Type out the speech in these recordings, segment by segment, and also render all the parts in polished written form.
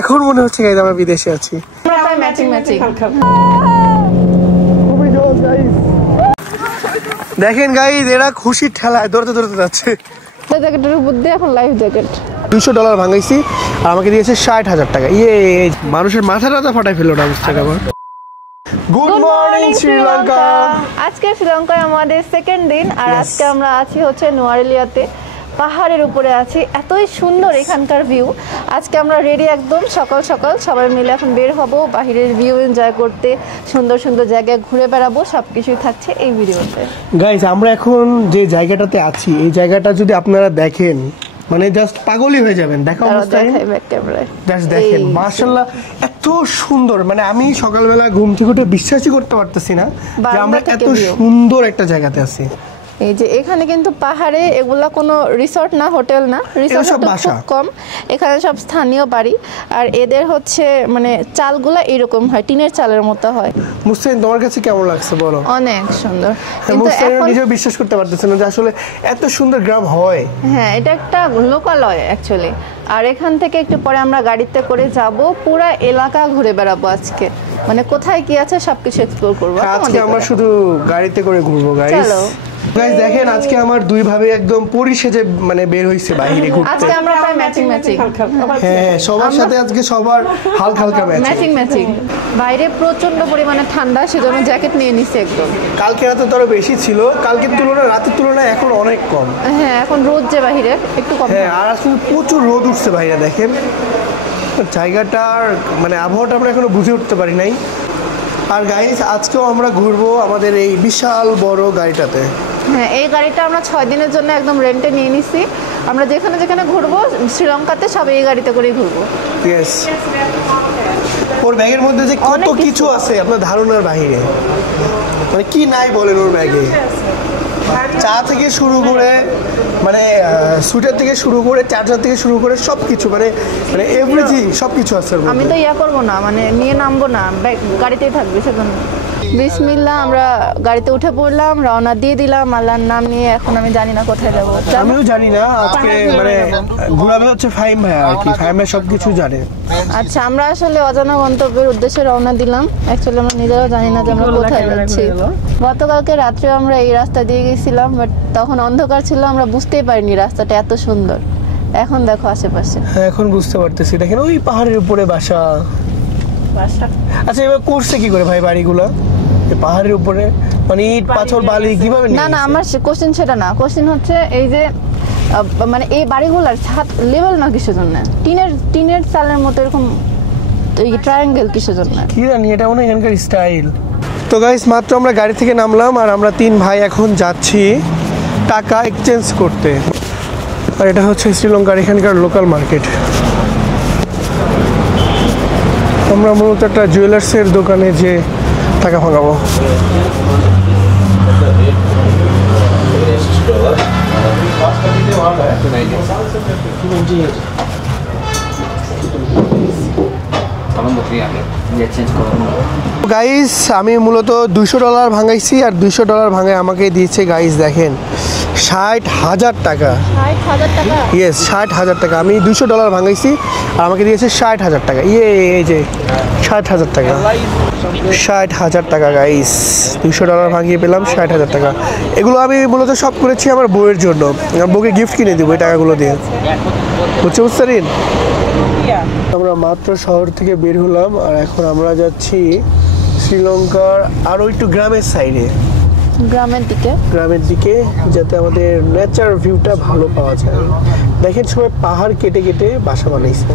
এখন মনে হচ্ছে গাইজ আমরা বিদেশে আছি। দেখেন গাইজ এরা খুশির ঠেলায় দৌড়তে দৌড়তে যাচ্ছে। এখন লাইফ জ্যাকেট $200 ভাঙাইছি আর আমাকে দিয়েছে 60,000 টাকা। ইয়ে মানুষের মাথা টাথা ফাটাই ফেললো না বুঝতে পারবো। Good morning Sri Lanka. আজকে শ্রীলঙ্কায় আমাদের সেকেন্ড দিন আর আজকে আমরা আছি হচ্ছে নোয়ারেলিয়াতে, পাহাড়ের উপরে আছি। এতই সুন্দর এখানকার ভিউ। আজকে আমরা রেডি একদম সকাল সকাল সবাই মিলে এখন বের হব বাহিরের ভিউ এনজয় করতে, সুন্দর সুন্দর জায়গায় ঘুরে বেড়াবো, সবকিছুই থাকছে এই ভিডিওতে। গাইস আমরা এখন যে জায়গাটাতে আছি এই জায়গাটা যদি আপনারা দেখেন মানে জাস্ট পাগলই হয়ে যাবেন। দেখা অবস্থায় জাস্ট দেখেন মাশাআল্লাহ এত সুন্দর, মানে আমি সকালবেলা ঘুম থেকে উঠে বিশ্বাসই করতে পারতেছি না যে আমরা এত সুন্দর একটা জায়গাতে আছি। এই যে এখানে কিন্তু পাহাড়ে এগুলা কোনো রিসর্ট না, হোটেল না, রিসর্ট খুব কম, এখানে সব স্থানীয় বাড়ি। আর এদের হচ্ছে মানে চালগুলা এরকম হয়, টিনের চালের মতো হয়। মুস্তাহিন তোমার কাছে কেমন লাগছে বলো? অনেক সুন্দর, কিন্তু এখন নিজেও বিশ্বাস করতে পারতেছি না যে আসলে এত সুন্দর গ্রাম হয়। হ্যাঁ এটা একটা লোকালয় অ্যাকচুয়ালি। আর এখান থেকে একটু পরে আমরা গাড়িতে করে যাব, পুরো এলাকা ঘুরে বেড়াবো আজকে, মানে কোথায় কি আছে সবকিছু এক্সপ্লোর করবো। আজকে আমরা শুধু গাড়িতে করে ঘুরবো গাইস। চলো গাইস দেখেন আজকে আমার দুই ভাবে একদম পরিশেজে মানে বের হইছে বাইরে ঘুরতে। আজকে আমরা প্রায় ম্যাচিং হ্যাঁ সবার সাথে আজকে সবার হালকা হালকা ম্যাচিং। বাইরে প্রচন্ড পরিমাণে ঠান্ডা, সেজন্য জ্যাকেট নিয়ে নিছি একদম। কালকে রাতে তো আরো বেশি ছিল, কালকের তুলনায় রাতের তুলনায় এখন অনেক কম। হ্যাঁ এখন রোদ যে বাইরে একটু কম। হ্যাঁ আর আসলে প্রচুর রোদ উঠছে বাইরে। দেখেন জায়গাটার মানে আবহাওয়াটা আমরা এখনো বুঝে উঠতে পারি নাই। আর গাইস আজকেও আমরা ঘুরবো আমাদের এই বিশাল বড় গাড়িটাতে। হ্যাঁ এই গাড়িটা আমরা 6 দিনের জন্য একদম রেন্টে নিয়ে নিছি। আমরা যেখানে যেখানে ঘুরবো শ্রীলঙ্কাতে সব এই গাড়িতে করেই ঘুরবো। ইয়েস। ওর ব্যাগের মধ্যে যে কত কিছু আছে আপনার ধারণার বাইরে, মানে কি নাই বলেন ওর ব্যাগে। চা থেকে শুরু করে মানে সুইটার থেকে শুরু করে চার্জার থেকে শুরু করে সবকিছু মানে মানে এভরিথিং সবকিছু আছে। আমি তো ইয়া করবো না, মানে নিয়ে নামবো না, গাড়িতেই থাকবে সেজন্য। বিসমিল্লাহ আমরা গাড়িতে উঠে পড়লাম, রওনা দিয়ে দিলাম আল্লাহর নাম নিয়ে। এখন আমি জানি না কোথায় যাবো, আমিও জানি না। আজকে মানে ঘোরাবে হচ্ছে ফাহিম ভাই আর কি, ফাহিম ভাই সবকিছু জানে। আচ্ছা আমরা আসলে অজানা গন্তব্যের উদ্দেশ্যে রওনা দিলাম। অ্যাকচুয়ালি আমরা নিজেরাও জানি না যে আমরা কোথায় যাচ্ছি। গতকালকে রাত্রে আমরা এই রাস্তা দিয়ে গেছিলাম, বাট তখন অন্ধকার ছিল, আমরা বুঝতেই পারিনি রাস্তাটা এত সুন্দর। এখন দেখো আশেপাশে। হ্যাঁ এখন বুঝতে পারতেছি। দেখেন ওই পাহাড়ের উপরে বাসা। আচ্ছা এবার করছে কি করে ভাই বাড়িগুলো পাহাড়ের উপরে, মানে ইট পাথর বালি কিভাবে? না না আমার কোশ্চেন সেটা না, কোশ্চেন হচ্ছে এই যে মানে এই বাড়িগুলোর ছাদ লেভেল না কিসের জন্য, টিনের চালের মতো এরকম এই ট্রায়াঙ্গেল কিসের জন্য কি জানি, এটা মনে হয় এখানকার স্টাইল। তো গাইস মাত্র আমরা গাড়ি থেকে নামলাম আর আমরা 3 ভাই এখন যাচ্ছি টাকা এক্সচেঞ্জ করতে। আর এটা হচ্ছে শ্রীলঙ্কার এখানকার লোকাল মার্কেট। আমরা মূলত একটা জুয়েলার্সের দোকানে যে টাকা ভাঙাবো। গাইস আমি মূলত $200 ভাঙাইছি আর $200 ভাঙায় আমাকে দিয়েছে গাইস দেখেন 60,000 টাকা। 60,000 টাকা? ইয়েস 60,000 টাকা। আমি $200 ভাঙাইছি আর আমাকে দিয়েছে 60,000 টাকা। এই যে 60,000 টাকা, 60,000 টাকা গাইস। $200 ভাঙিয়ে পেলাম 60,000 টাকা। এগুলো আমি মূলত সব করেছি আমার বউয়ের জন্য, আমার বউকে গিফট কিনে দেবো এই টাকাগুলো দিয়ে, বুঝতে পারছেন? আমরা মাত্র শহর থেকে বের হলাম আর এখন আমরা যাচ্ছি শ্রীলঙ্কার আরও একটু গ্রামের সাইডে, গ্রামের দিকে যাতে আমাদের নেচার ভিউটা ভালো পাওয়া যায়। দেখেন সবাই পাহাড় কেটে কেটে বাসা বানাইছে,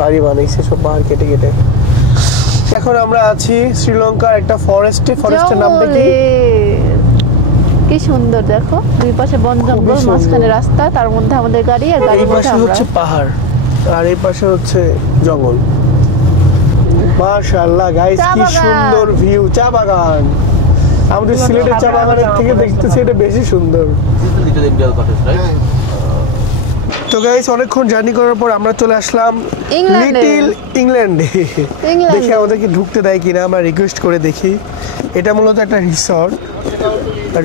বাড়ি বানাইছে সব পাহাড় কেটে কেটে। এখন আমরা আছি শ্রীলঙ্কার একটা ফরেস্টের নামটা কি সুন্দর দেখো, দুই পাশে বন জঙ্গল, মাঝখানে রাস্তা, তার মধ্যে আমাদের গাড়ি আর গাড়ির মধ্যে আমরা। হচ্ছে পাহাড় আর এই পাশে হচ্ছে জঙ্গল। মাশাআল্লাহ গাইস কি সুন্দর ভিউ। চা বাগান, আমাদের সিলেটের চা বাগানের থেকে দেখতেছি এটা বেশি সুন্দর। তো গাইস অনেকক্ষণ জার্নি করার পর আমরা চলে আসলাম লিটল ইংল্যান্ডে। দেখি আমাদেরকে ঢুকতে দেয় কিনা, আমরা রিকোয়েস্ট করে দেখি। এটা মূলত একটা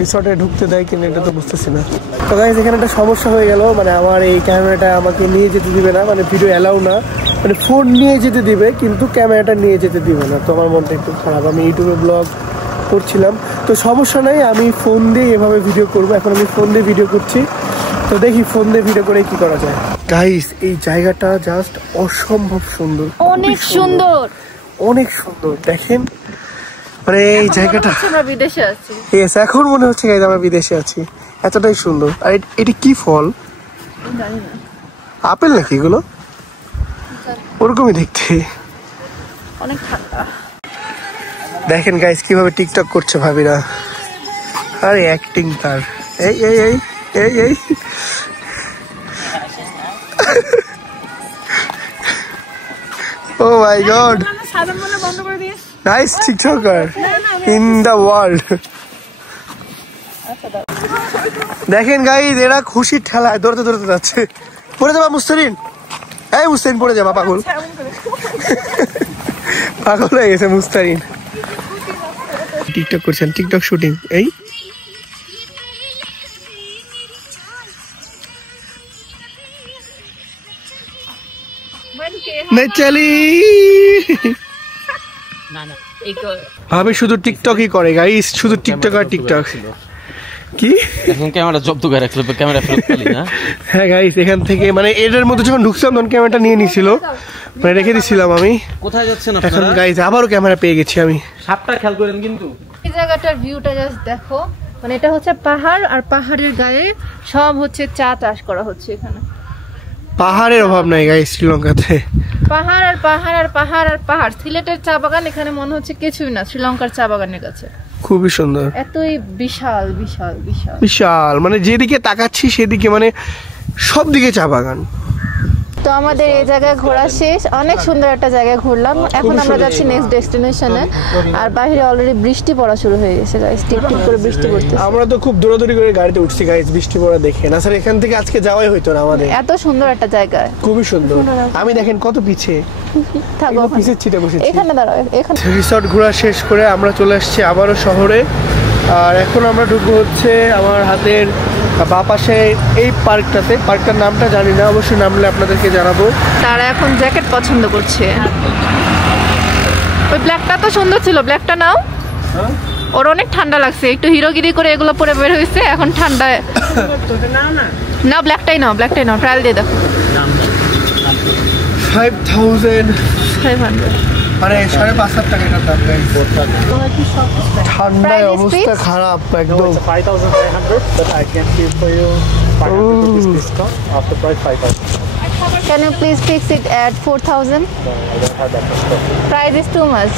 রিসর্টে ঢুকতে দেয় কিনা এটা তো বুঝতেছি না। তো গাইস এখানে একটা সমস্যা হয়ে গেল, মানে আমার এই ক্যামেরাটা আমাকে নিয়ে যেতে দিবে না, মানে ভিডিও অ্যালাউ না, মানে ফোন নিয়ে যেতে দিবে কিন্তু ক্যামেরাটা নিয়ে যেতে দিবে না। তো আমার মনটা একটু খারাপ, আমি ইউটিউবে ব্লগ করছিলাম, তো সমস্যা নাই, আমি ফোন দিয়ে এভাবে ভিডিও করব। এখন আমি ফোন দিয়ে ভিডিও করছি, তো দেখি ফোন দিয়ে ভিডিও করে কি করা যায়। গাইস এই জায়গাটা জাস্ট অসম্ভব সুন্দর, অনেক সুন্দর, অনেক সুন্দর। দেখেন মানে এই জায়গাটা, আমরা বিদেশে আছি। ইয়েস, এখন মনে হচ্ছে গাইস আমরা বিদেশে আছি, এতটাই সুন্দর। আর এটা কি ফল? জানি না, আপেল নাকি এগুলো? ওরকমই দেখতে। অনেক ঠান্ডা। দেখেন গাইস কিভাবে টিকটক করছে ভাবিরা, আরে অ্যাক্টিং তার। এই এই এই এই এই oh my god, nice TikToker in the world. দেখেন গাইস এরা খুশির ঠেলায় দৌড়তে দৌড়তে যাচ্ছে। পড়ে যাবা মুস্তারিন, এই মুস্তারিন পড়ে যাবা, পাগল পাগল হয়ে গেছে মুস্তারিন। টিকটক করছেন, টিকটক শুটিং। এই চলি ভাবে শুধু টিকটকই করে গাইস, শুধু টিকটক আর টিকটক। কি এখন ক্যামেরা জব্দ করে রাখলো, ক্যামেরা ফেরত পেলি না? হ্যাঁ গাইস এখান থেকে মানে এটার মধ্যে যখন ঢুকছিলাম তখন ক্যামেরাটা নিয়ে নিছিল, মানে রেখে দিছিলাম আমি। কোথায় যাচ্ছেন এখন আপনারা? গাইস আবারও ক্যামেরা পেয়ে গেছি আমি। সাপটা খেয়াল করেন কিন্তু। এই জায়গাটার ভিউটা জাস্ট দেখো, মানে এটা হচ্ছে পাহাড়, আর পাহাড়ের গায়ে সব হচ্ছে চা চাষ করা হচ্ছে এখানে। পাহাড়ের অভাব নাই গাইস শ্রীলঙ্কাতে, পাহাড় আর পাহাড় আর পাহাড় আর পাহাড়। সিলেটের চা বাগান এখানে মনে হচ্ছে কিছুই না শ্রীলঙ্কার চা বাগানের কাছে। খুবই সুন্দর, এতই বিশাল বিশাল বিশাল বিশাল, মানে যেদিকে তাকাচ্ছি সেদিকে মানে সব দিকে চা বাগান। তো আমাদের এই জায়গায় ঘোরা শেষ, অনেক সুন্দর একটা জায়গায় ঘুরলাম। এখন আমরা যাচ্ছি নেক্সট ডেস্টিনেশনে, আর বাইরে অলরেডি বৃষ্টি পড়া শুরু হয়ে গেছে গাইস, টিপ টিপ করে বৃষ্টি পড়তেছে। আমরা তো খুব দৌড়াদৌড়ি করে গাড়িতে উঠছি গাইস বৃষ্টি পড়া দেখে, না স্যার এখান থেকে আজকে যাওয়াই হইতো না আমাদের। এত সুন্দর একটা জায়গা, খুবই সুন্দর। আমি দেখেন কত পিছে থাকো ওখানে। পিছের ছিটে বসেছি। এখানে দাঁড়াও, এখানে। রিসর্ট ঘোরা শেষ করে আমরা চলে আসছি আবারও শহরে, আর এখন আমরা ঢুকবো হচ্ছে আমার হাতের বাঁ পাশে এই পার্কটাতে। পার্কটার নামটা জানি না, অবশ্যই নামলে আপনাদেরকে জানাবো। তারা এখন জ্যাকেট পছন্দ করছে। ওই ব্ল্যাকটা তো সুন্দর ছিল, ব্ল্যাকটা নাও। ওর অনেক ঠান্ডা লাগছে, একটু হিরোগিরি করে এগুলো পরে বের হয়েছে, এখন ঠান্ডায়। না ব্ল্যাকটাই নাও, ব্ল্যাকটাই নাও, ট্রায়াল দিয়ে দেখো। 5500 মানে 5,500 টাকা এটার দাম গাইস। ঠান্ডায় অবস্থা খারাপ একদম। 5,500, but I can give for you 500 rupees discount. After price 5,000. Can you please fix it at 4,000? No, I don't have that much. Price is too much.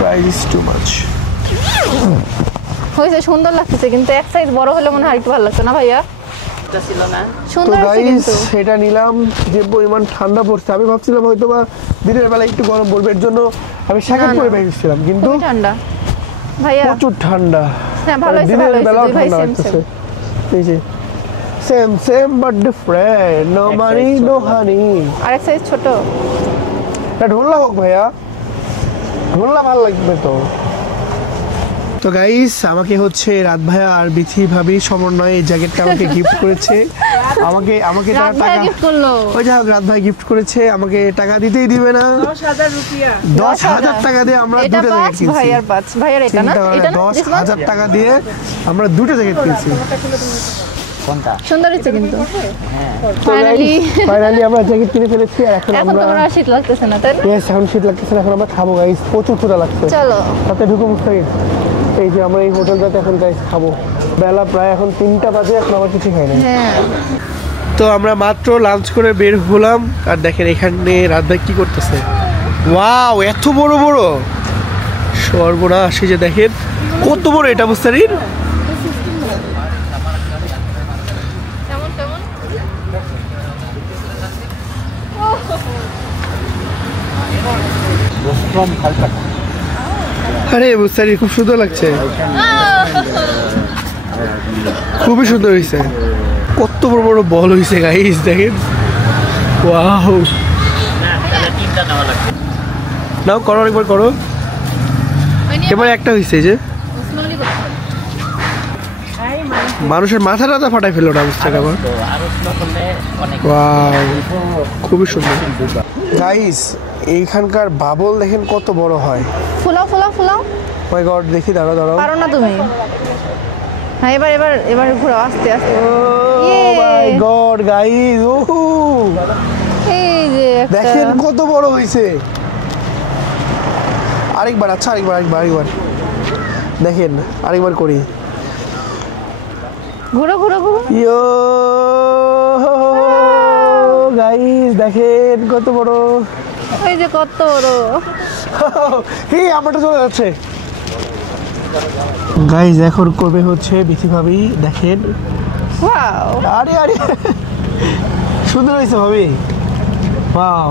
Price is too much. হয়েছে, সুন্দর লাগতেছে, কিন্তু এক size বড় হলে মনে হয় একটু ভালো লাগতো না ভাইয়া? তো সুন্দর আছে গাইস কিন্তু। সেটা নিলাম, যে পরিমাণ ঠান্ডা পড়ছে আমি ভাবছিলাম হয়তো বা দিনের বেলা একটু গরম পড়বে, এর জন্য আমি শাকেট পরে বেরিয়েছিলাম, কিন্তু খুবই ঠান্ডা ভাইয়া। প্রচুর ঠান্ডা। হ্যাঁ ভালো হয়েছে, ভালো হয়েছে, দুই ভাই সেম সেম। এই যে same same but different, no money no honey. আরেক সাইজ ছোট। এটা ঢোলনা হোক ভাইয়া, ঢোলনা ভালো লাগবে তো। তো গাইস আমাকে হচ্ছে রাত ভাইয়া আর বিথি ভাবি সমন্বয়ে এই জ্যাকেটটা আমাকে গিফট করেছে। আমাকে রাত ভাইয়া গিফট করলো। ওই যাক রাত ভাই গিফট করেছে, আমাকে টাকা দিতেই দিবে না। 10,000 টাকা দিয়ে আমরা এটা দুটো জ্যাকেট 5 কিনছি। ভাইয়ার 5 ভাইয়ার, এটা না, এটা না, 10,000 টাকা দিয়ে আমরা দুটো জ্যাকেট কিনছি। সুন্দর হচ্ছে কিন্তু। ফাইনালি আমরা জ্যাকেট কিনে ফেলেছি, আর এখন এখন আমরা তোমার আর শীত লাগতেছে না, তাই না? ইয়েস এখন শীত লাগতেছে না, এখন আমরা খাবো গাইস, প্রচুর ক্ষুধা লাগছে। চলো সাথে ঢুকো মুস্তাকিম। এই যে আমরা এই হোটেলটাতে এখন গাইস খাবো, বেলা প্রায় এখন 3টা বাজে, এখন আবার কিছু খাই না। হ্যাঁ তো আমরা মাত্র লাঞ্চ করে বের হলাম, আর দেখেন এখানে রাত ভাই কি করতেছে। ওয়াও এত বড় বড় সর্বনাশ, এই যে দেখেন কত বড় এটা মুস্তারিন। কেমন কেমন? From Calcutta. আরে মুস্তারিন খুব সুন্দর লাগছে, খুবই সুন্দর হয়েছে। কত বড় বড় বল হয়েছে গাইস, দেখেন। ওয়াও, নাও করো, একবার করো। এবার একটা হয়েছে যে মানুষের মাথা টাথা ফাটাই ফেললো না, বুঝতে পারবো। খুবই সুন্দর গাইস। এইখানকার বাবল দেখেন কত বড় হয়। ফুলাও ফুলাও ফুলাও। মাই গড, দেখি, দাঁড়াও দাঁড়াও। পারো না তুমি? হ্যাঁ, এবার এবার এবার ঘুরাও আস্তে আস্তে। মাই গড গাইস, ওহো, এই যে দেখেন কত বড় হয়েছে। আরেকবার, আচ্ছা আরেকবার আরেকবার আরেকবার দেখেন, আরেকবার করি। ঘুরো ঘুরো ঘুরো। ইয়ো গাইস, দেখেন কত বড়। এই যে কত বড়। এই আমারটা চলে যাচ্ছে গাইস। এখন করবে হচ্ছে বিথি ভাবি, দেখেন। ওয়াও, আরে আরে সুন্দর হয়েছে ভাবি। ওয়াও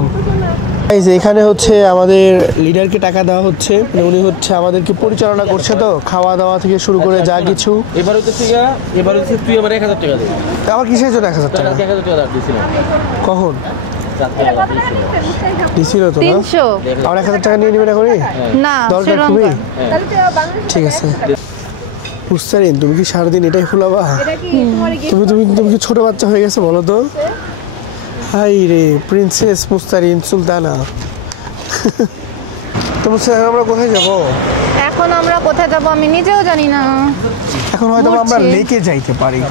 গাইস, এখানে হচ্ছে আমাদের লিডারকে টাকা দেওয়া হচ্ছে, মানে উনি হচ্ছে আমাদেরকে পরিচালনা করছে, তো খাওয়া দাওয়া থেকে শুরু করে যা কিছু। এবার হচ্ছে তুই আমার 1000 টাকা দে। আমার কিসের জন্য 1000 টাকা? 1000 টাকা দিছিলাম। কখন দিছিল তো? 300 আর 1000 টাকা নিয়ে নিবেন এখনই? না, দরকার খুবই। শ্রীলঙ্কা। ঠিক আছে। পুস্তারিন, তুমি কি সারাদিন এটাই ফুলাবা? তুমি তুমি তুমি কি ছোট বাচ্চা হয়ে গেছে বলো তো? হাই রে প্রিন্সেস মুস্তারিন সুলতানা। তোমার সাথে আমরা কোথায় যাব? এখন আমরা কোথায় যাব আমি নিজেও জানি না। এখন হয়তো আমরা ঘুরছি। লেকে যাইতে পারি,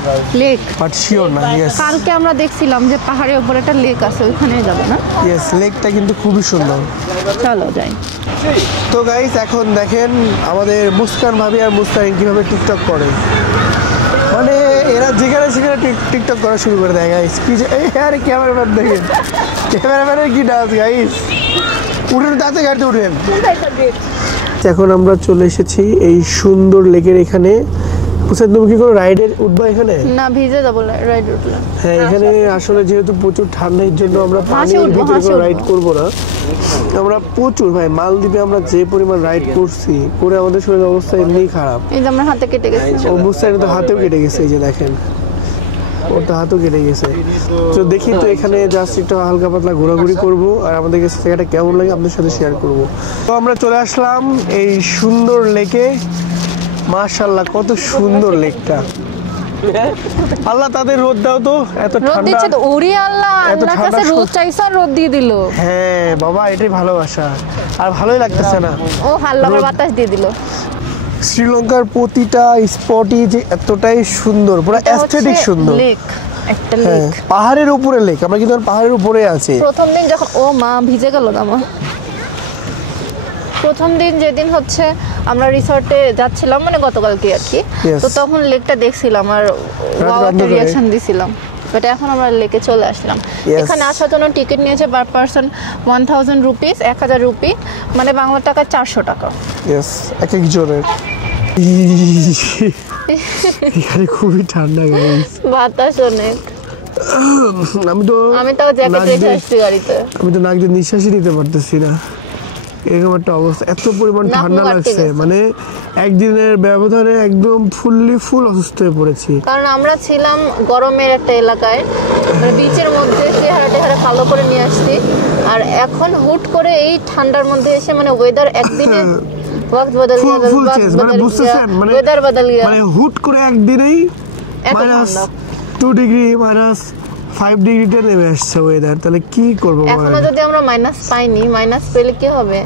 লেক। বাট শিওর না। ইয়েস কালকে আমরা দেখছিলাম যে পাহাড়ের উপরে একটা লেক আছে, ওখানে যাব না? ইয়েস, লেকটা কিন্তু খুবই সুন্দর। চলো যাই। তো গাইস, এখন দেখেন আমাদের মুস্কান ভাবি আর মুস্তারিন কিভাবে টিকটক করে। মানে এরা যেখানে সেখানে টিকটক করা শুরু করে দেয় গাইস। কি যে এই আরে ক্যামেরাম্যান দেখেন, ক্যামেরাম্যানের কি ডান্স গাইস। উঠেন, তাতে গাড়িতে উঠেন। এখন আমরা চলে এসেছি এই সুন্দর লেকের এখানে। বুঝছেন, তুমি কি করে রাইডে উঠবা এখানে? না, ভিজে যাবো রাইড উঠলে। হ্যাঁ, এখানে আসলে যেহেতু প্রচুর ঠান্ডার জন্য আমরা পানির উঠবো, ভিতরে হাসি কোনো উঠবো। রাইড করবো না। আমরা প্রচুর ভাই মালদ্বীপে আমরা যে পরিমাণ রাইড করছি, করে আমাদের শরীরের অবস্থা এমনিই খারাপ। এই যে আমার হাতে কেটে গেছে। ও বুঝছেন, তো হাতেও কেটে গেছে, এই যে দেখেন ওর তো হাতও কেটে গেছে। তো দেখি তো এখানে জাস্ট একটু হালকা পাতলা ঘোরাঘুরি করব, আর আমাদের কাছে জায়গাটা কেমন লাগে আপনাদের সাথে শেয়ার করব। তো আমরা চলে আসলাম এই সুন্দর লেকে। মাশাআল্লাহ, কত সুন্দর লেকটা। আল্লাহ তাদের রোদ দাও তো, এত রোদ ঠান্ডা। দিচ্ছে তো, ওরে আল্লাহ, এত আল্লাহর ঠান্ডা কাছে রোদ চাইছে আর রোদ দিয়ে দিল। হ্যাঁ বাবা, এটাই ভালোবাসা। আর ভালোই লাগতেছে না। ও হাল্লা করে বাতাস দিয়ে দিল। শ্রীলঙ্কার প্রতিটা স্পটই যে এতটাই সুন্দর, পুরো অ্যাস্থেটিক সুন্দর। লেক, একটা হ্যাঁ, লেক। পাহাড়ের উপরে লেক। আমরা কিন্তু পাহাড়ের উপরে আছি। প্রথম দিন যখন ও মা ভিজে গেল আমার। প্রথম দিন যেদিন হচ্ছে আমরা রিসর্টে যাচ্ছিলাম, মানে গতকালকে আর কি, Yes. তো তখন লেকটা দেখছিলাম আর ওয়াও একটা অন্ধকারে। রিঅ্যাকশন দিছিলাম। বাট এখন আমরা লেকে চলে আসলাম। Yes. এখানে আসার জন্য টিকিট নিয়েছে পার পারসন 1000 রুপিস, 1000 রুপি, মানে বাংলা টাকা 400 টাকা। ইয়েস, এক এক জনের। এখানে খুবই ঠান্ডা গাইস। বাতাস অনেক। আমি তাও জ্যাকেট নাক রেখে দিয়ে- আসছি গাড়িতে। আমি তো নাক দিয়ে নিঃশ্বাসই নিতে পারতেছি না, এরকম একটা অবস্থা। এত পরিমাণ নাক ঠান্ডা মুখ আটকে লাগছে, গেছে। মানে একদিনের ব্যবধানে একদম ফুল অসুস্থ হয়ে পড়েছি। কারণ আমরা ছিলাম গরমের একটা এলাকায়, মানে বিচের মধ্যে, চেহারা টেহারা কালো করে নিয়ে আসছি। আর এখন হুট করে এই ঠান্ডার মধ্যে এসে মানে ওয়েদার একদিনে ওয়াক্ত বদল গিয়া, ফুল ওয়াক্ত চেঞ্জ, মানে বদল বুঝতেছেন, গিয়া, মানে ওয়েদার বদল গিয়া। মানে হুট করে একদিনেই এত মাইনাস ঠান্ডা। 2 ডিগ্রি -5 ডিগ্রিতে নেমে আসছে ওয়েদার। তাহলে কি করবো এখনো বলেন? যদি আমরা মাইনাস পাইনি, মাইনাস পেলে কি হবে?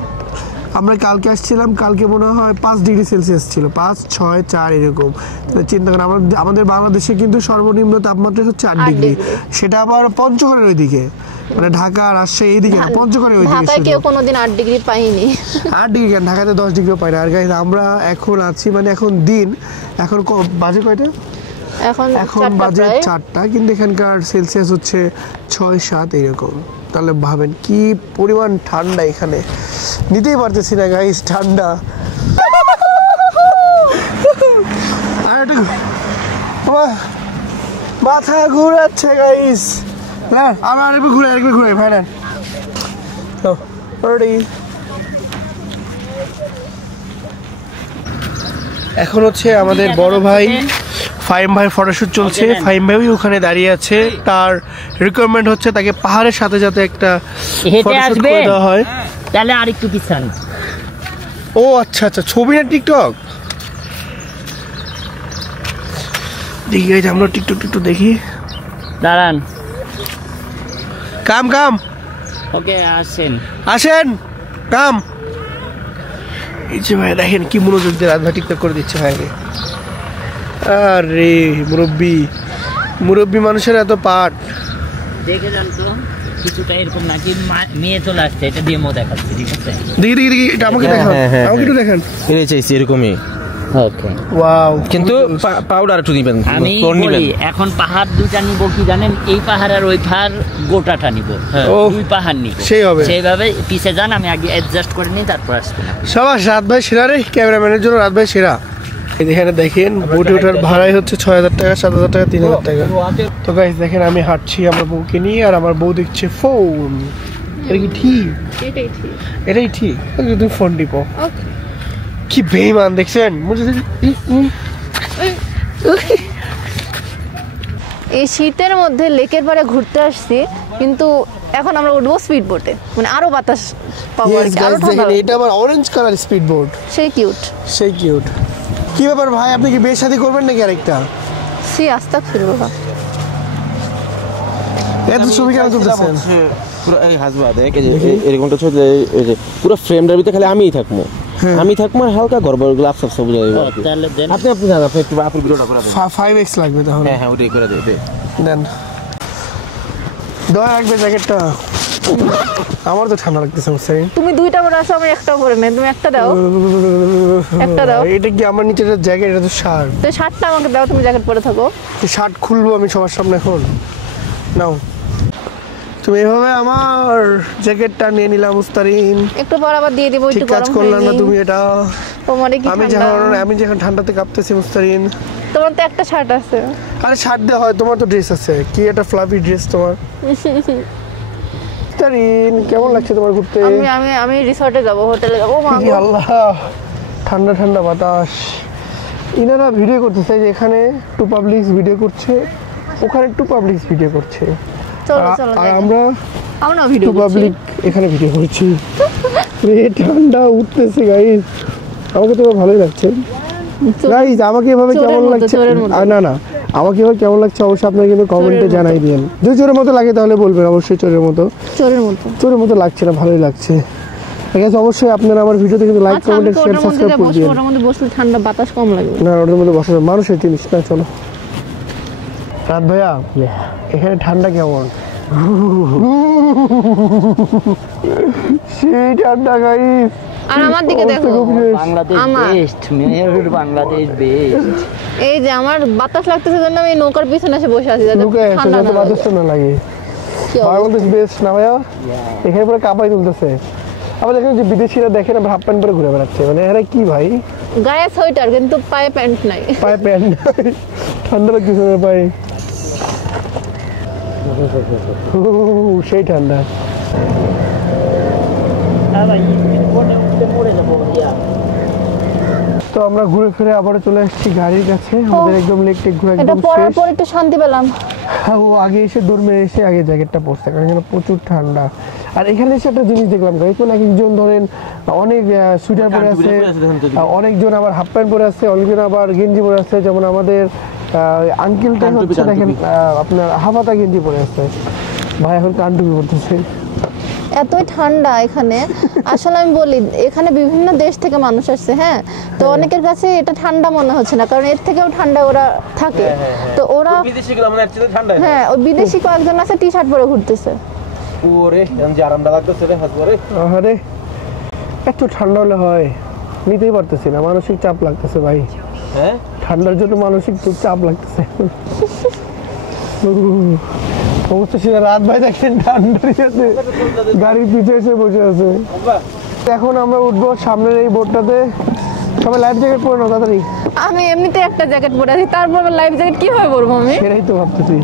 আমরা কালকে আসছিলাম, কালকে মনে হয় 5 ডিগ্রি সেলসিয়াস ছিল, 5, 6, 4 এরকম। তাহলে চিন্তা করেন, আমাদের বাংলাদেশে কিন্তু সর্বনিম্ন তাপমাত্রা হচ্ছে 8 ডিগ্রি। সেটা আবার পঞ্চগড়ের ওইদিকে, মানে ঢাকা, রাজশাহী এইদিকে না, পঞ্চগড়ের ওইদিকে। ঢাকায় কেউ কোনোদিন 8 ডিগ্রি পাইনি। 8 ডিগ্রি কেন, ঢাকাতে 10 ডিগ্রিও পাই না। আর গাইস, আমরা এখন আছি, মানে এখন দিন, এখন বাজে কয়টা? এখন এখন 4টা বাজে প্রায়। 4টা, কিন্তু এখানকার সেলসিয়াস হচ্ছে 6, 7 এরকম। তাহলে ভাবেন কি পরিমাণ ঠান্ডা এখানে। নিতেই পারতেছি না গাইস ঠান্ডা। আর একটু আমার মাথা ঘুরাচ্ছে গাইস। হ্যাঁ, আরেকবার ঘুরে ভাই না। এখন হচ্ছে আমাদের বড় ভাই ফাইম ভাই ফটোশুট চলছে। ফাইম ভাই ওখানে দাঁড়িয়ে আছে, তার রিকোয়ারমেন্ট হচ্ছে তাকে পাহাড়ের সাথে যাতে একটা ফটোশুট করে দেওয়া হয়। তাহলে আরেকটু পিছান। ও আচ্ছা আচ্ছা, ছবি না টিকটক? দেখি এই যে আমরা টিকটক দেখি। দাঁড়ান। কাম কাম ওকে আসেন আসেন কাম। এই যে ভাই দেখেন কি মনোযোগ দিয়ে রাত ভাই টিকটক করে দিচ্ছে ভাইকে। আরে মুরব্বি মুরব্বি মানুষের এত পাট। দেখে যান তো কিছুটা এরকম নাকি মেয়ে চলে আসছে, এটা ডেমো দেখাচ্ছি, ঠিক আছে? দেখি দেখি দেখি, এটা আমাকে দেখান, আমাকে একটু দেখান। এটাই চাইছি এরকমই, ওকে। ওয়াও, কিন্তু পাউডার একটু দিবেন, আমি বলি এখন পাহাড় দুইটা নিব, কি জানেন? এই পাহাড় আর ওই পাহাড় গোটাটা নিব, দুই পাহাড় নিব। সেই হবে, সেইভাবে পিছে যান, আমি আগে অ্যাডজাস্ট করে নিই, তারপর আসবে। সবাই রাত ভাই সেরা রে, ক্যামেরাম্যানের জন্য রাত ভাই সেরা। এখানে দেখেন বোটে ওঠার ভাড়াই হচ্ছে ৬,০০০ টাকা, ৭,০০০ টাকা, ৩,০০০ টাকা। তো গাইস দেখেন আমি হাঁটছি আমার বউকে নিয়ে, আর আমার বউ দেখছে ফোন। এটা কি ঠিক? এটাই ঠিক। এটাই ঠিক, তুমি ফোন টিপো। কি বেইমান দেখছেন। এই শীতের মধ্যে লেকের পাড়ে ঘুরতে আসছি, কিন্তু এখন আমরা উঠবো স্পিড বোটে, মানে আরো বাতাস পাবো আর কি, আরো ঠান্ডা লাগবে। এটা আবার অরেঞ্জ কালার স্পিড বোট, সেই কিউট। সেই কিউট। কি ব্যাপার ভাই, আপনি কি বিয়ে শাদী করবেন নাকি আরেকটা? সি আস্তাগফিরুল্লাহ। এত ছবি কেন তুলতেছেন? পুরো এই হাসবা দেখ, এই যে এরকমটা ছবি, এই যে পুরো ফ্রেমটার ভিতরে খালি আমিই থাকবো, আমি থাকবো, আর হালকা গড়বড়গুলো আফসাফ সব বুঝাই দেবো। তাহলে দেন আপনি জানেন, আপনি একটু আপনি ভিডিওটা করে দেন। 5x লাগবে তাহলে। হ্যাঁ ওটাই করে দেবে, দেন। দয়া রাখবে জ্যাকেটটা, আমার তো ঠান্ডা লাগতেছে। তুমি দুইটা করে আসো, আমি একটা করে নেই, তুমি একটা দাও, একটা দাও। এটা কি আমার নিচে জ্যাকেট? এটা তো শার্ট। তো শার্টটা আমাকে দাও, তুমি জ্যাকেট পরে থাকো। শার্ট খুলবো আমি সবার সামনে এখন? নাও তুমি এভাবে আমার জ্যাকেটটা নিয়ে নিলাম মুস্তারিন। একটু পর আবার দিয়ে দিব, ঠিক একটু কাজ গরম করলাম না হয়নি। তুমি এটা? তোমারে কি ঠান্ডা? আমি যখন ঠান্ডাতে কাঁপতেছি মুস্তারিন। তোমার তো একটা শার্ট আছে। আরে শার্ট দেওয়া হয়, তোমার তো ড্রেস আছে। কি একটা ফ্লাফি ড্রেস তোমার। মুস্তারিন কেমন লাগছে তোমার ঘুরতে? আমি আমি আমি রিসর্টে যাব, হোটেলে যাব। ও মা কি গো। আল্লাহ, ঠান্ডা ঠান্ডা বাতাস। ইনারা ভিডিও করতেছে যে এখানে টু পাবলিক ভিডিও করছে, ওখানে টু পাবলিক ভিডিও করছে, চলো চলো আর যাই। আমরা আমরা ভিডিও টু করছি। পাবলিক এখানে ভিডিও করছি। ঠান্ডা উঠতেছে গাইস, আমাকে তো ভালোই লাগছে গাইস। আমাকে এভাবে কেমন লাগছে? না না, আমাকে এভাবে কেমন লাগছে অবশ্যই আপনারা কিন্তু কমেন্টে জানাই দিন। যদি চোরের মতো লাগে তাহলে বলবেন, অবশ্যই চোরের মতো। চোরের মতো লাগছে না, ভালোই লাগছে। ঠিক আছে, অবশ্যই আপনারা আমার ভিডিওতে কিন্তু লাইক, কমেন্ট, শেয়ার, সাবস্ক্রাইব করে দিন। ওর মধ্যে বসলে ঠান্ডা বাতাস কম লাগবে না, ওটার মধ্যে বসে মানুষের জিনিস না। চলো রাত ভাইয়া, এখানে ঠান্ডা কেমন? সেই ঠান্ডা গাইস। আর আমার দিকে দেখো, বাংলাদেশ বেস্ট, মেহের বাংলাদেশ বেস্ট। এই যে আমার বাতাস লাগতেছে জন্য আমি নৌকার পিছনে এসে বসে আছি, যাতে ঠান্ডা না লাগে। বাতাস না লাগে। বাংলাদেশ বেস্ট না ভাইয়া, এখানে পুরো কাঁপাই তুলতেছে। আবার দেখেন যে বিদেশিরা দেখেন হাফ প্যান্ট পরে ঘুরে বেড়াচ্ছে, মানে এরা কি ভাই? গায়ে সোয়েটার কিন্তু পায়ে প্যান্ট নাই। পায়ে প্যান্ট নাই, ঠান্ডা লাগতেছে না পায়ে। সেই ঠান্ডা। তো আমরা ঘুরে ফিরে আবার চলে আসছি গাড়ির কাছে। আমাদের একদম লেক টেক ঘুরে এটা একদম পরার শেষ। পর একটু শান্তি পেলাম। ও আগে এসে দৌড় মেরে এসে আগে জ্যাকেটটা পরছে, কারণ এখানে প্রচুর ঠান্ডা। আর এখানে এসে একটা জিনিস দেখলাম গাইস, এক একজন ধরেন অনেক সোয়েটার পরে আছে, অনেকজন আবার হাফ প্যান্ট পরে আছে, অনেকজন আবার গেঞ্জি পরে আছে। যেমন আমাদের আঙ্কেলটা হচ্ছে দেখেন আপনার হাফাতা গেঞ্জি পরে আছে, ভাই এখন কানটুপি পরতেছে। এতই ঠান্ডা এখানে। আসলে আমি বলি, এখানে বিভিন্ন দেশ থেকে মানুষ আসছে, হ্যাঁ, তো অনেকের কাছে এটা ঠান্ডা মনে হচ্ছে না, কারণ এর থেকেও ঠান্ডা ওরা থাকে। তো ওরা বিদেশিগুলো মানে একচুয়ালি ঠান্ডা। হ্যাঁ, ওই বিদেশি কয়েকজন আছে টি শার্ট পরে ঘুরতেছে। ওরে যে আরামটা লাগতেছে রে হাসবো রে। আরে এত ঠান্ডা হলে হয়, নিতেই পারতেছি না, মানসিক চাপ লাগতেছে ভাই। হ্যাঁ ঠান্ডার জন্য মানসিক চাপ লাগতেছে। অবশ্য সেটা রাত ভাই দেখেন ঠান্ডার সাথে গাড়ির পিছিয়ে এসে বসে আছে। এখন আমরা উঠবো সামনের এই বোটটাতে। সবাই লাইফ জ্যাকেট পরে নাও তাড়াতাড়ি। আমি এমনিতে একটা জ্যাকেট পরে আছি, তারপর লাইফ জ্যাকেট কিভাবে পরবো আমি? সেটাই তো ভাবতেছি।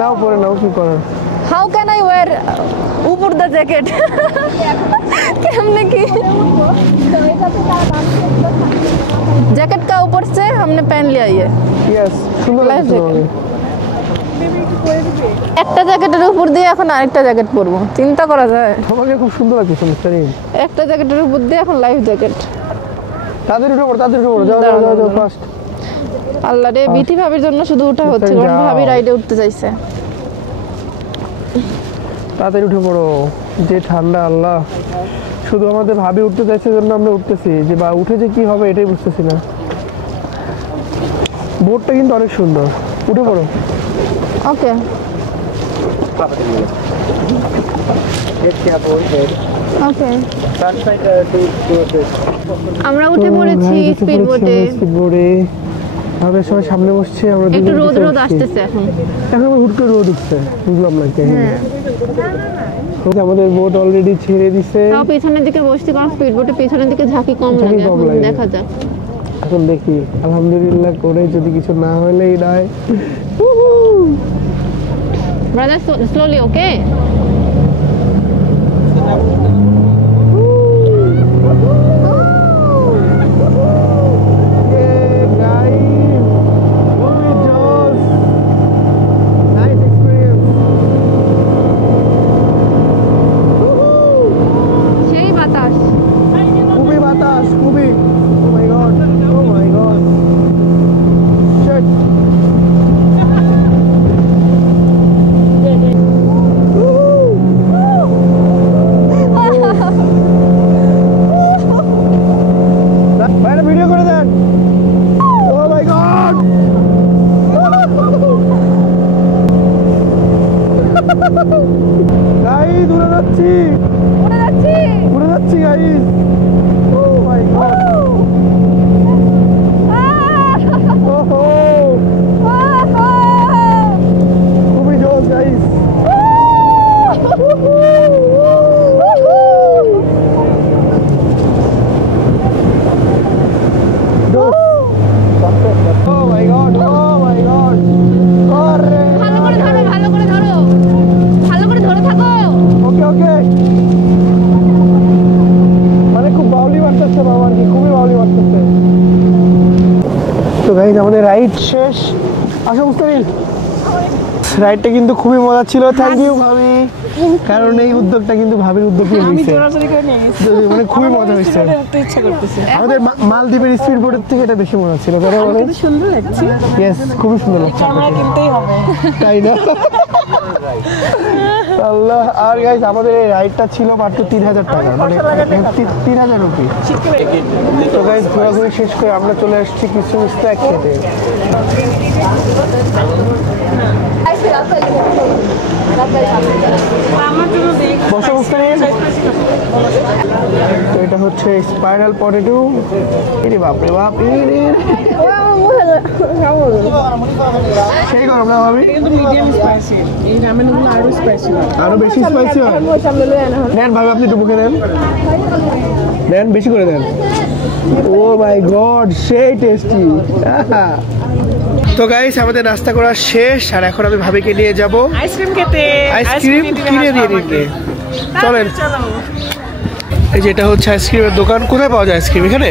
নাও পরে নাও, কি করার। হাউ ক্যান আই ওয়্যার উপর দ্য জ্যাকেট? हमने की जैकेट का ऊपर से हमने पहन लिया ये यस সুন্দর Life লাগছে jacket. তোমাকে। একটা জ্যাকেটের উপর দিয়ে এখন আরেকটা জ্যাকেট পরবো, চিন্তা করা যায়। তোমাকে খুব সুন্দর লাগছে মিস্টারিন। একটা জ্যাকেটের উপর দিয়ে এখন লাইফ জ্যাকেট। তাদের উঠে পড়ো যাও যাও যাও যাও ফাস্ট। আল্লাহ রে, বিথি ভাবির জন্য শুধু উঠা হচ্ছে, কারণ ভাবি রাইডে উঠতে চাইছে। তাদের উঠে পড়ো, যে ঠান্ডা আল্লাহ, শুধু আমাদের ভাবি উঠতে চাইছে জন্য আমরা উঠতেছি, যে বা উঠে যে কি হবে এটাই বুঝতেছি না। বোর্ডটা কিন্তু অনেক সুন্দর, উঠে পড়ো। ওকে, ওকে, আমরা উঠে পড়েছি স্পিড বোটে। স্পিড বোটে আমরা সবাই সামনে বসছে, আমরা একটু দুজন রোদ পিছে রোদ বসছি। আসতেছে এখন। এখন আবার হুট করে রোদ উঠছে, বুঝলাম না কেন। হ্যাঁ, আমাদের বোট অলরেডি ছেড়ে দিছে, তাও পিছনের দিকে বসছি, কারণ স্পিড বোটে পিছনের দিকে ঝাঁকি কম ঝাঁকি লাগে। কম এখন লাগে। দেখা যাক। এখন দেখি আলহামদুলিল্লাহ করে, যদি কিছু না হলেই নয়। ব্রাদার স্লোলি, ওকে। সেই বাতাস। খুবই বাতাস, খুবই। ও my god, O my god. Sheet. বাইরে ভিডিও করে দেন। ও মাই গড। গাইস উড়ে যাচ্ছি, উড়ে যাচ্ছি। উড়ে যাচ্ছি গাইস। O my god. ওহো, খুবই জোস guys. O my god, O my god. আরে ভালো করে ধরো, ভালো করে ধরো, ভালো করে ধরে থাকো। ওকে ওকে। মানে খুব বাউলি মারতেছে বাবা, আর কি খুবই বাউলি মারতেছে। তো গাইস আমাদের রাইড শেষ। আসো মুস্তারিন, রাইডটা কিন্তু খুবই মজা ছিল। থ্যাংক ইউ ভাবি, কারণ এই উদ্যোগটা কিন্তু ভাবির উদ্যোগে নিয়েছে, মানে খুবই মজা হয়েছে। আমাদের মালদ্বীপের স্পিড বোটের থেকে এটা বেশি মজা ছিল, কারণ অনেক সুন্দর লাগছে। ইয়েস, খুবই সুন্দর লাগছে। আমরা কিনতেই হবে। তাই না? আল্লাহ। আর গাইস আমাদের এই রাইডটা ছিল মাত্র 3000 টাকা, মানে 3000 রুপি। তো গাইস ঘোরাঘুরি শেষ করে আমরা চলে আসছি কিছু স্ন্যাক খেতে। বসো মুস্তারিন। তো এটা হচ্ছে স্পাইরাল পটেটো। এরে বাপ রে বাপ, সেই গরম না ভাবি? কিন্তু মিডিয়াম স্পাইসি, এই রামেনগুলো আরো স্পাইসি। আরো বেশি স্পাইসি হয়? নেন ভাবি, আপনি একটু মুখে নেন, নেন বেশি করে দেন। ও মাই গড, সেই টেস্টি। তো গাইস আমাদের নাস্তা করা শেষ, আর এখন আমি ভাবিকে নিয়ে যাব আইসক্রিম খেতে। আইসক্রিম কিনে দিয়ে দিতে। চলেন। এই যে এটা হচ্ছে আইসক্রিমের দোকান। কোথায় পাওয়া যায় আইসক্রিম? এখানে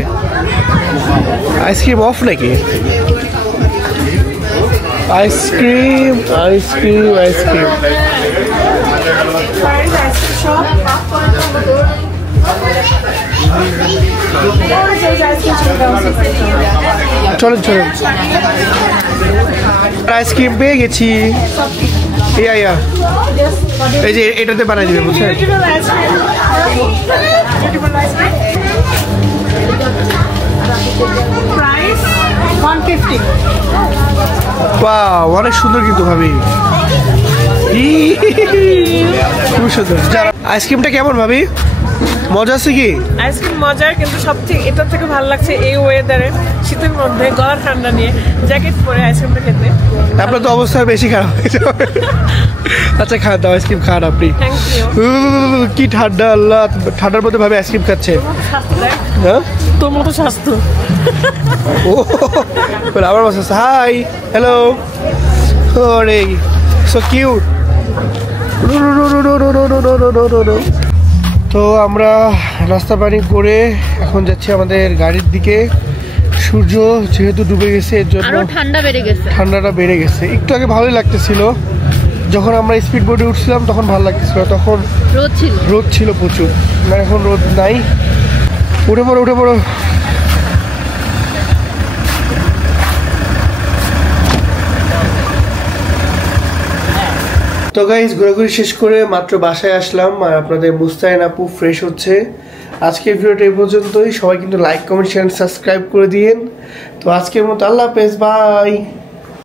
আইসক্রিম অফ নাকি? Ice cream ice cream ice cream. চলেন চলেন, আইসক্রিম পেয়ে গেছি। ইয়া ইয়া, এই যে এটাতে বানাই দিবে, বুঝছেন? প্রাইস 150। ওয়াও, অনেক সুন্দর কিন্তু ভাবি, খুব সুন্দর। আইসক্রিমটা কেমন ভাবি? মজা আছে কি? আইসক্রিম মজার, কিন্তু সবথেকে এটার থেকে ভালো লাগছে এই ওয়েদারে, শীতের মধ্যে গলার ঠান্ডা নিয়ে জ্যাকেট পরে আইসক্রিমটা খেতে। আপনার তো অবস্থা বেশি খারাপ হয়ে যাবে। আচ্ছা খান, দাও আইসক্রিম খান আপনি। Thank you. কি ঠান্ডা, আল্লাহ, ঠান্ডার মধ্যে ভাবে আইসক্রিম খাচ্ছে। হ্যাঁ, তোর মতো স্বাস্থ্য। ও আমার বাসা। হাই, হ্যালো, ওরে সো কিউট। তো আমরা নাস্তা পানি করে এখন যাচ্ছি আমাদের গাড়ির দিকে। সূর্য যেহেতু ডুবে গেছে এর জন্য ঠান্ডাটা বেড়ে গেছে। একটু আগে ভালোই লাগতেছিল, যখন আমরা স্পিড বোটে উঠছিলাম তখন ভালো লাগতেছিল, তখন রোদ ছিল প্রচুর। না এখন রোদ নাই। উঠে পড়ো। তো গাইস ঘোরাঘুরি শেষ করে মাত্র বাসায় আসলাম, আর আপনাদের মুস্তাহিন আপু ফ্রেশ হচ্ছে। আজকের ভিডিওটা এই পর্যন্তই। সবাই কিন্তু লাইক কমেন্ট শেয়ার সাবস্ক্রাইব করে দিয়েন। তো আজকের মতো আল্লাহ হাফেজ, বাই।